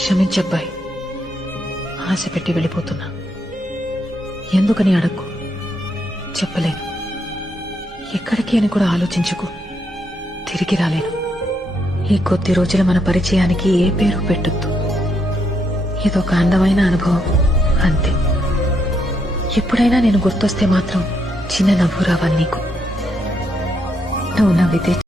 క్షమించబ్బాయి, ఆశ పెట్టి వెళ్ళిపోతున్నా. ఎందుకని అడక్కు, చెప్పలేను. ఎక్కడికి అని కూడా ఆలోచించుకు, తిరిగి రాలేను. ఈ కొద్ది రోజుల మన పరిచయానికి ఏ పేరు పెట్టొద్దు. ఇదొక అందమైన అనుభవం అంతే. ఎప్పుడైనా నేను గుర్తొస్తే మాత్రం చిన్న నవ్వు రావాలి నీకు. నువ్వు నవ్వితే